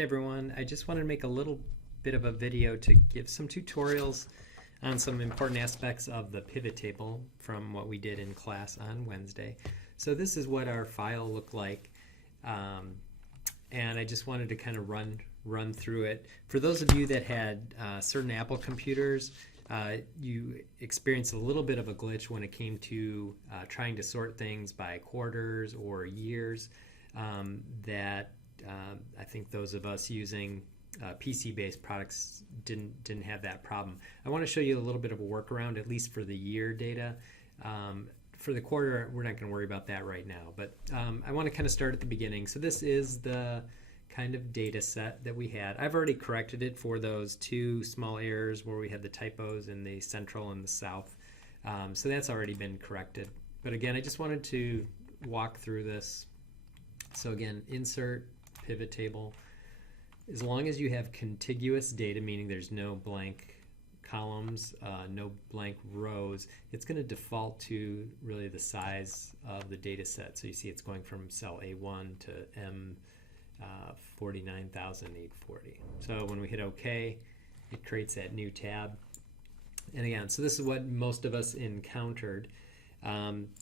Hey everyone, I just wanted to make a little bit of a video to give some tutorials on some important aspects of the pivot table from what we did in class on Wednesday. So this is what our file looked like, and I just wanted to kind of run through it. For those of you that had certain Apple computers, you experienced a little bit of a glitch when it came to trying to sort things by quarters or years. I think those of us using PC-based products didn't have that problem. I want to show you a little bit of a workaround, at least for the year data. For the quarter, we're not going to worry about that right now, but I want to kind of start at the beginning. So this is the kind of data set that we had. I've already corrected it for those two small errors where we had the typos in the central and the south. So that's already been corrected. But again, I just wanted to walk through this. So again, insert pivot table. As long as you have contiguous data, meaning there's no blank columns, no blank rows, it's going to default to really the size of the data set. So you see it's going from cell A1 to M49,840. So when we hit OK, it creates that new tab. And again, so this is what most of us encountered.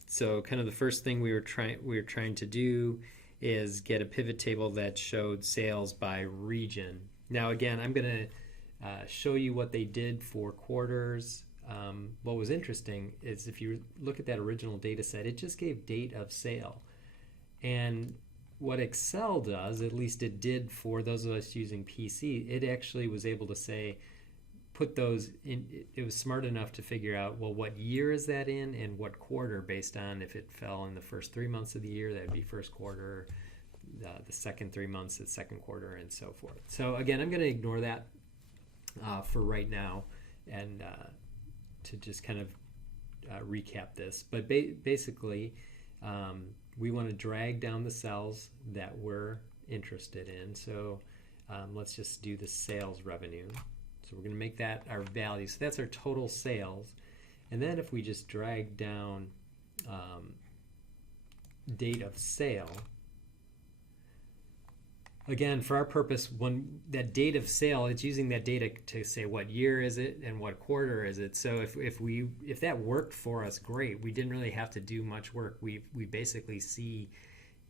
So kind of the first thing we were trying to do is get a pivot table that showed sales by region. Now again, I'm going to show you what they did for quarters. What was interesting is if you look at that original data set, it just gave date of sale. And what Excel does, at least it did for those of us using PC, it actually was able to say, put those in, it was smart enough to figure out, well, what year is that in and what quarter, based on if it fell in the first 3 months of the year, that would be first quarter, the second 3 months, the second quarter, and so forth. So again, I'm going to ignore that for right now and to just kind of recap this. But basically, we want to drag down the cells that we're interested in. So let's just do the sales revenue. So we're going to make that our value. So that's our total sales. And then if we just drag down date of sale, again, for our purpose, when that date of sale, it's using that data to say what year is it and what quarter is it. So if that worked for us, great. We didn't really have to do much work. We basically see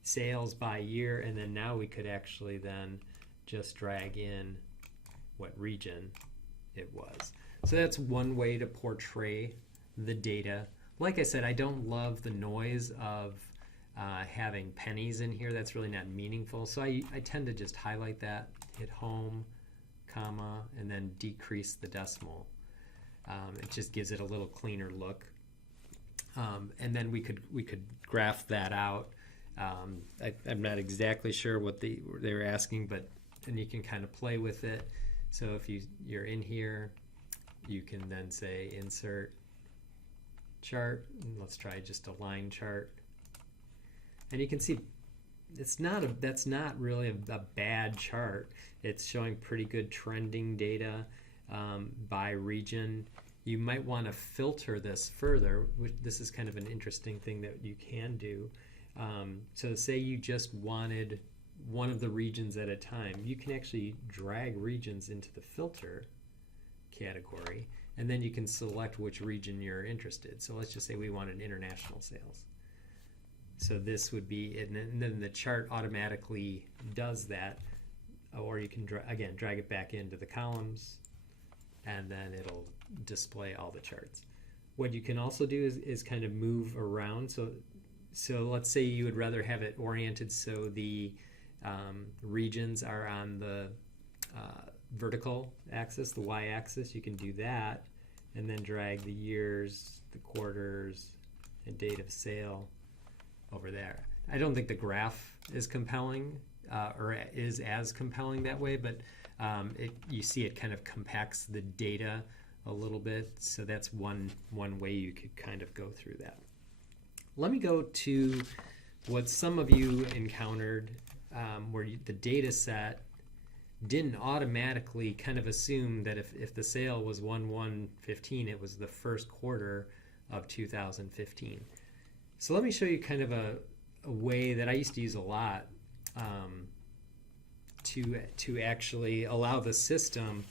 sales by year, and then now we could actually then just drag in what region it was. So that's one way to portray the data. Like I said, I don't love the noise of having pennies in here. That's really not meaningful. So I tend to just highlight that, hit home, comma, and then decrease the decimal. It just gives it a little cleaner look. And then we could graph that out. I'm not exactly sure what they were asking, but then you can kind of play with it. So if you're in here, you can then say insert chart, and let's try just a line chart. And you can see that's not really a bad chart. It's showing pretty good trending data by region. You might want to filter this further. This is kind of an interesting thing that you can do. So say you just wanted one of the regions at a time, you can actually drag regions into the filter category, and then you can select which region you're interested. So let's just say we wanted international sales. So this would be, and then the chart automatically does that, or you can again drag it back into the columns, and then it'll display all the charts. What you can also do is kind of move around. So let's say you would rather have it oriented so the regions are on the vertical axis, the y-axis. You can do that, and then drag the years, the quarters, and date of sale over there. I don't think the graph is compelling or is as compelling that way, but you see it kind of compacts the data a little bit. So that's one way you could kind of go through that. Let me go to what some of you encountered, where the data set didn't automatically kind of assume that if the sale was 1/1/15, it was the first quarter of 2015. So let me show you kind of a way that I used to use a lot to actually allow the system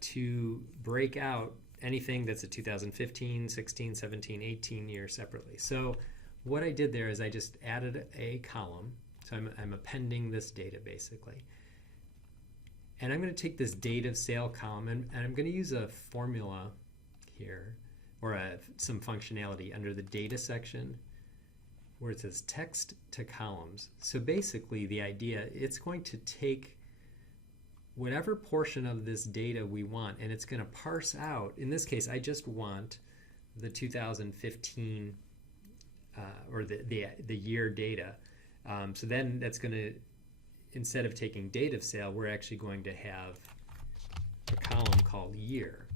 to break out anything that's a 2015, 16, 17, 18 year separately. So what I did there is I just added a column. So I'm appending this data basically. And I'm going to take this date of sale column and I'm going to use a formula here, or some functionality under the data section where it says text to columns. So basically the idea, it's going to take whatever portion of this data we want and it's going to parse out. In this case, I just want the 2015 or the year data. So then that's going to, instead of taking date of sale, we're actually going to have a column called year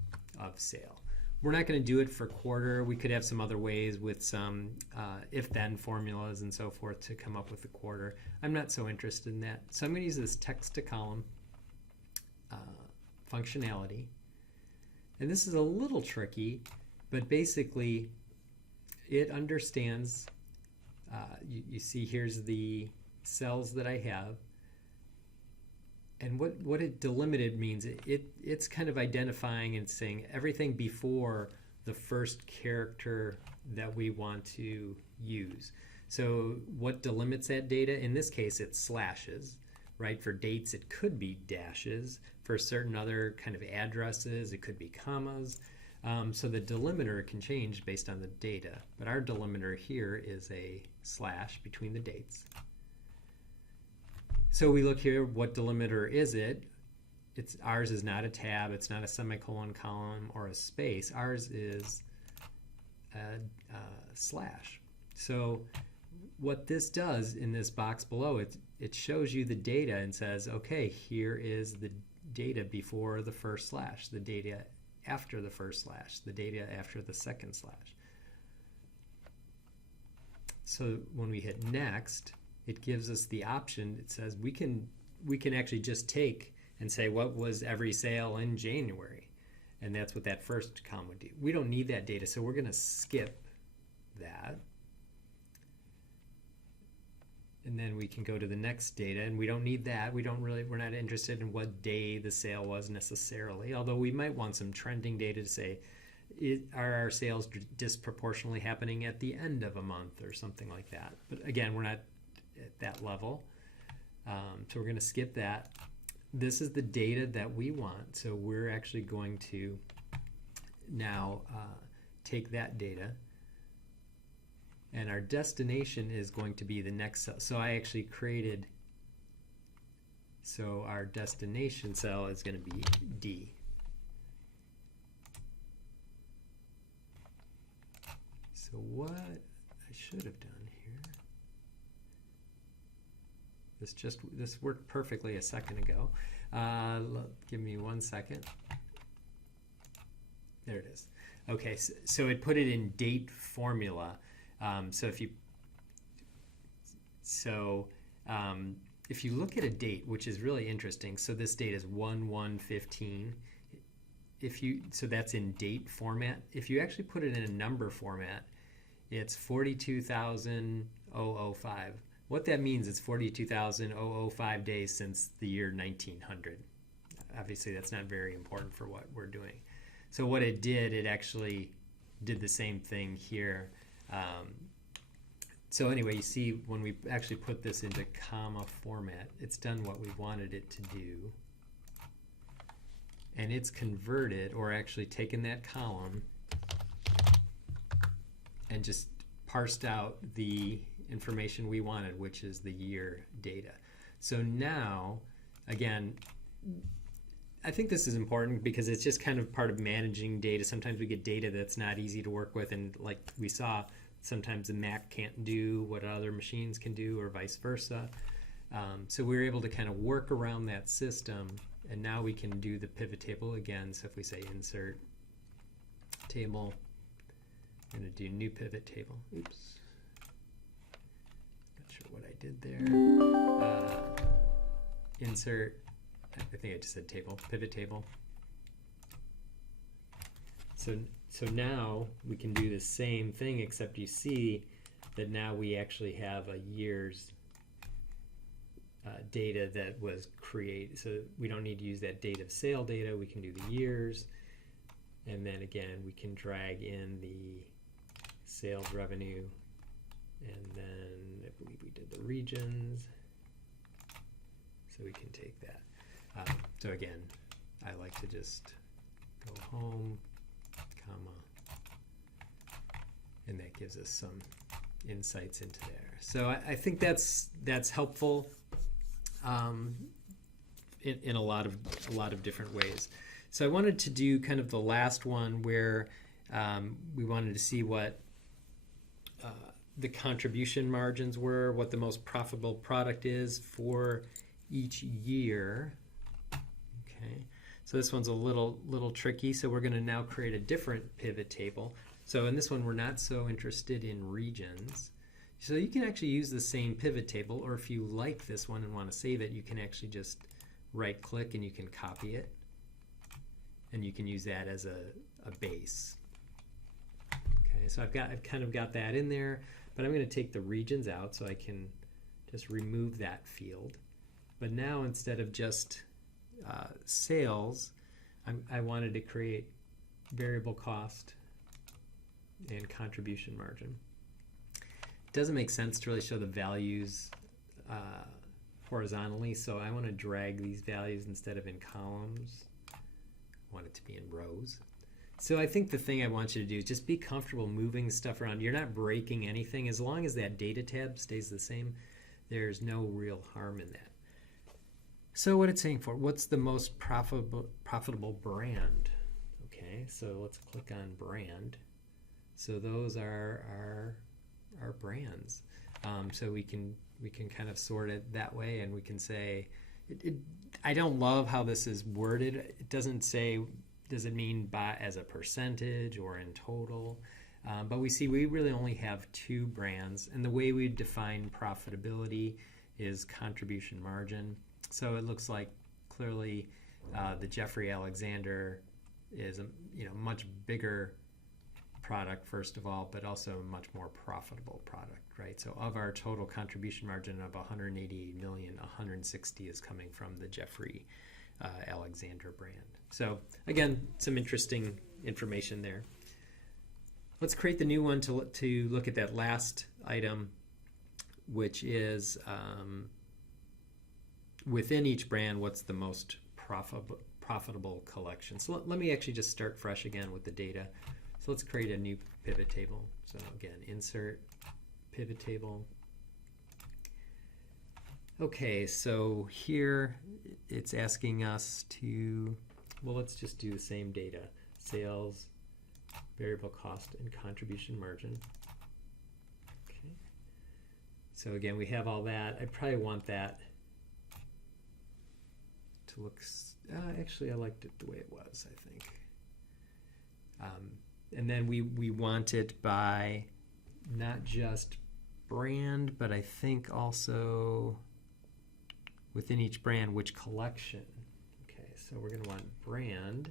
of sale. We're not going to do it for quarter. We could have some other ways with some if-then formulas and so forth to come up with the quarter. I'm not so interested in that. So I'm going to use this text to column functionality. And this is a little tricky, but basically it understands, you see here's the cells that I have. And what it delimited means, it's kind of identifying and saying everything before the first character that we want to use. So what delimits that data? In this case, it's slashes, right? For dates, it could be dashes. For certain other kind of addresses, it could be commas. So the delimiter can change based on the data. But our delimiter here is a slash between the dates. So we look here, what delimiter is it? Ours is not a tab, it's not a semicolon column or a space. Ours is a slash. So what this does in this box below, it shows you the data and says, okay, here is the data before the first slash, the data after the first slash, the data after the second slash. So when we hit next, it gives us the option. It says we can actually just take and say what was every sale in January, and that's what that first column would do. We don't need that data, so we're going to skip that, and then we can go to the next data, and we don't need that. We're not interested in what day the sale was necessarily, although we might want some trending data to say, are our sales disproportionately happening at the end of a month or something like that. But again, we're not at that level, so we're going to skip that. This is the data that we want, so we're actually going to now take that data, and our destination is going to be the next cell. So I actually created, so our destination cell is going to be D. So what I should have done here, this worked perfectly a second ago. Give me 1 second. There it is. Okay, so it put it in date formula. If you look at a date, which is really interesting, so this date is 1/1/15. So that's in date format. If you actually put it in a number format, it's 42,005. What that means is 42,005 days since the year 1900. Obviously, that's not very important for what we're doing. So what it did, it actually did the same thing here. So anyway, you see when we actually put this into comma format, it's done what we wanted it to do. And it's converted, or actually taken that column and just parsed out the information we wanted, which is the year data. So now, again, I think this is important because it's just kind of part of managing data. Sometimes we get data that's not easy to work with, and like we saw, sometimes the Mac can't do what other machines can do, or vice versa. So we were able to kind of work around that system, and now we can do the pivot table again. So if we say insert table, I'm going to do new pivot table. Oops. Not sure what I did there. Insert, I think I just said table, pivot table. So now we can do the same thing, except you see that now we actually have a year's data that was created. So we don't need to use that date of sale data. We can do the years. And then again, we can drag in the sales revenue. And then I believe we did the regions. So we can take that. So again, I like to just go home, comma, and that gives us some insights into there. So I think that's helpful in a lot of different ways. So I wanted to do kind of the last one where we wanted to see what the contribution margins were, what the most profitable product is for each year. Okay, so this one's a little tricky. So we're going to now create a different pivot table. So in this one, we're not so interested in regions. So you can actually use the same pivot table, or if you like this one and want to save it, you can actually just right click and you can copy it. And you can use that as a base. Okay, so I've kind of got that in there, but I'm going to take the regions out so I can just remove that field. But now instead of just sales, I wanted to create variable cost and contribution margin. It doesn't make sense to really show the values horizontally, so I want to drag these values instead of in columns. I want it to be in rows. So I think the thing I want you to do is just be comfortable moving stuff around. You're not breaking anything. As long as that data tab stays the same, there's no real harm in that. So what it's saying for, what's the most profitable brand? Okay, so let's click on brand. So those are our brands. So we can kind of sort it that way, and we can say, I don't love how this is worded. It doesn't say, does it mean by as a percentage or in total? But we see we really only have two brands, and the way we define profitability is contribution margin. So it looks like clearly the Jeffrey Alexander is a much bigger product, first of all, but also a much more profitable product, right? So of our total contribution margin of 188 million, 160 is coming from the Jeffrey Alexander brand. So again, some interesting information there. Let's create the new one to look at that last item, which is within each brand, what's the most profitable collection. So let me actually just start fresh again with the data. So let's create a new pivot table. So again, insert pivot table. Okay, so here it's asking us to, well, let's just do the same data. Sales, variable cost, and contribution margin. Okay. So again, we have all that. I probably want that to look, actually I liked it the way it was, I think. And then we want it by not just brand, but I think also within each brand, which collection. Okay, so we're going to want brand.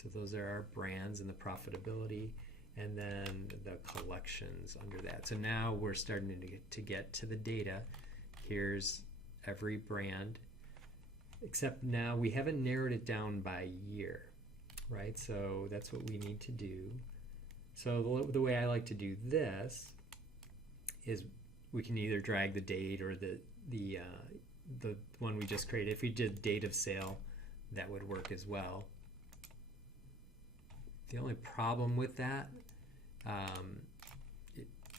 So those are our brands and the profitability, and then the collections under that. So now we're starting to get to the data. Here's every brand, except now we haven't narrowed it down by year. Right, so that's what we need to do. So the way I like to do this is we can either drag the date or the one we just created. If we did date of sale, that would work as well. The only problem with that,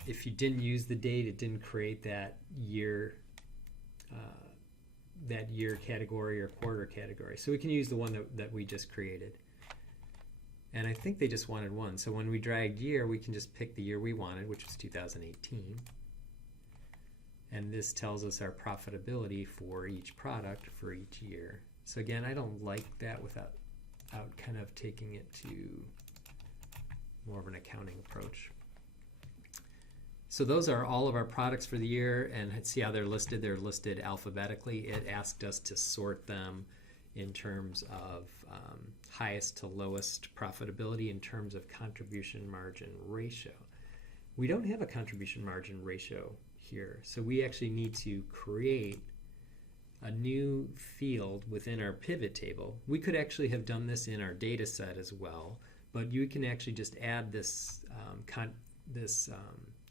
if you didn't use the date, it didn't create that year category or quarter category. So we can use the one that we just created. And I think they just wanted one. So when we dragged year, we can just pick the year we wanted, which was 2018. And this tells us our profitability for each product for each year. So again, I don't like that without kind of taking it to more of an accounting approach. So those are all of our products for the year, and see how they're listed. They're listed alphabetically. It asked us to sort them in terms of highest to lowest profitability in terms of contribution margin ratio. We don't have a contribution margin ratio here. So we actually need to create a new field within our pivot table. We could actually have done this in our data set as well, but you can actually just add this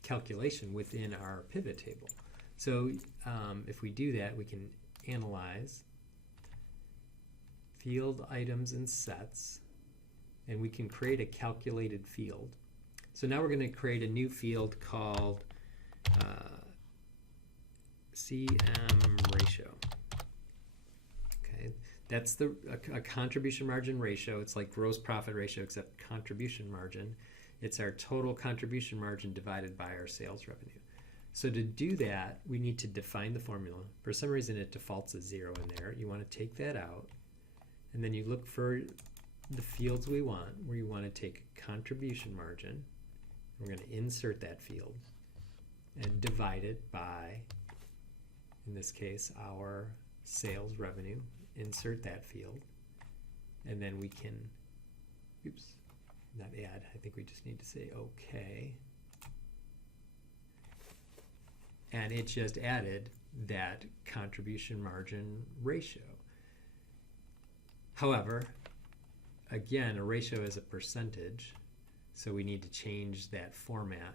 calculation within our pivot table. So if we do that, we can analyze field items and sets, and we can create a calculated field. So now we're going to create a new field called CM ratio. Okay, that's a contribution margin ratio. It's like gross profit ratio except contribution margin. It's our total contribution margin divided by our sales revenue. So to do that, we need to define the formula. For some reason, it defaults as 0 in there. You want to take that out, and then you look for the fields we want, where you want to take contribution margin. We're going to insert that field and divide it by, in this case, our sales revenue. Insert that field, and then we can, oops, not add, I think we just need to say OK. And it just added that contribution margin ratio. However, again, a ratio is a percentage, so we need to change that format.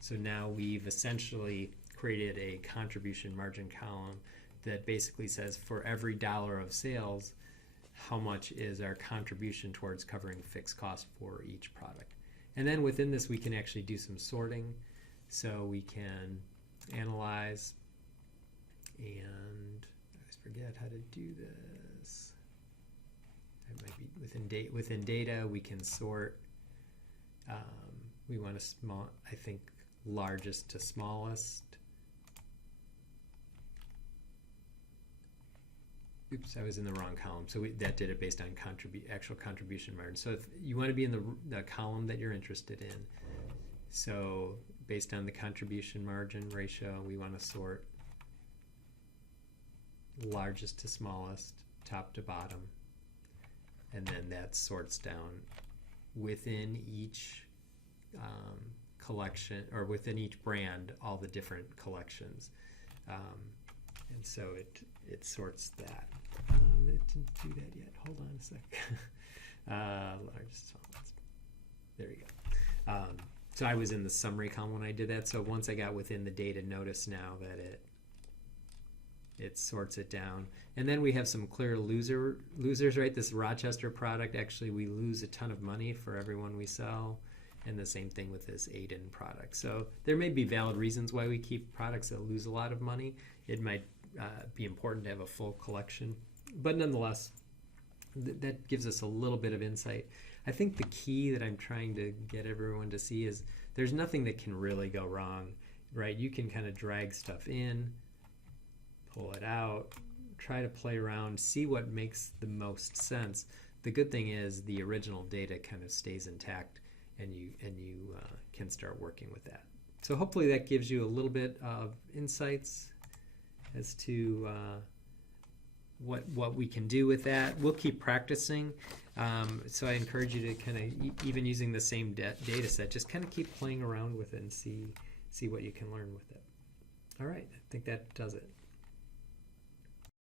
So now we've essentially created a contribution margin column that basically says for every dollar of sales, how much is our contribution towards covering fixed costs for each product. And then within this, we can actually do some sorting. So we can analyze, and I always forget how to do this. It might be within data, we can sort. We want I think largest to smallest. Oops, I was in the wrong column. So that did it based on actual contribution margin. So if you want to be in the column that you're interested in, so based on the contribution margin ratio, we want to sort largest to smallest, top to bottom, and then that sorts down within each collection, or within each brand, all the different collections. And so it sorts that. It didn't do that yet. Hold on a sec. Largest, smallest. There you go. So I was in the summary column when I did that. So once I got within the data, notice now that it sorts it down. And then we have some clear losers, right? This Rochester product, actually we lose a ton of money for everyone we sell. And the same thing with this Aiden product. So there may be valid reasons why we keep products that lose a lot of money. It might be important to have a full collection. But nonetheless, that gives us a little bit of insight. I think the key that I'm trying to get everyone to see is there's nothing that can really go wrong, right? You can kind of drag stuff in, pull it out, try to play around, see what makes the most sense. The good thing is the original data kind of stays intact, and you can start working with that. So hopefully that gives you a little bit of insights as to what we can do with that. We'll keep practicing. So I encourage you to kind of, even using the same data set, just kind of keep playing around with it and see what you can learn with it. All right, I think that does it.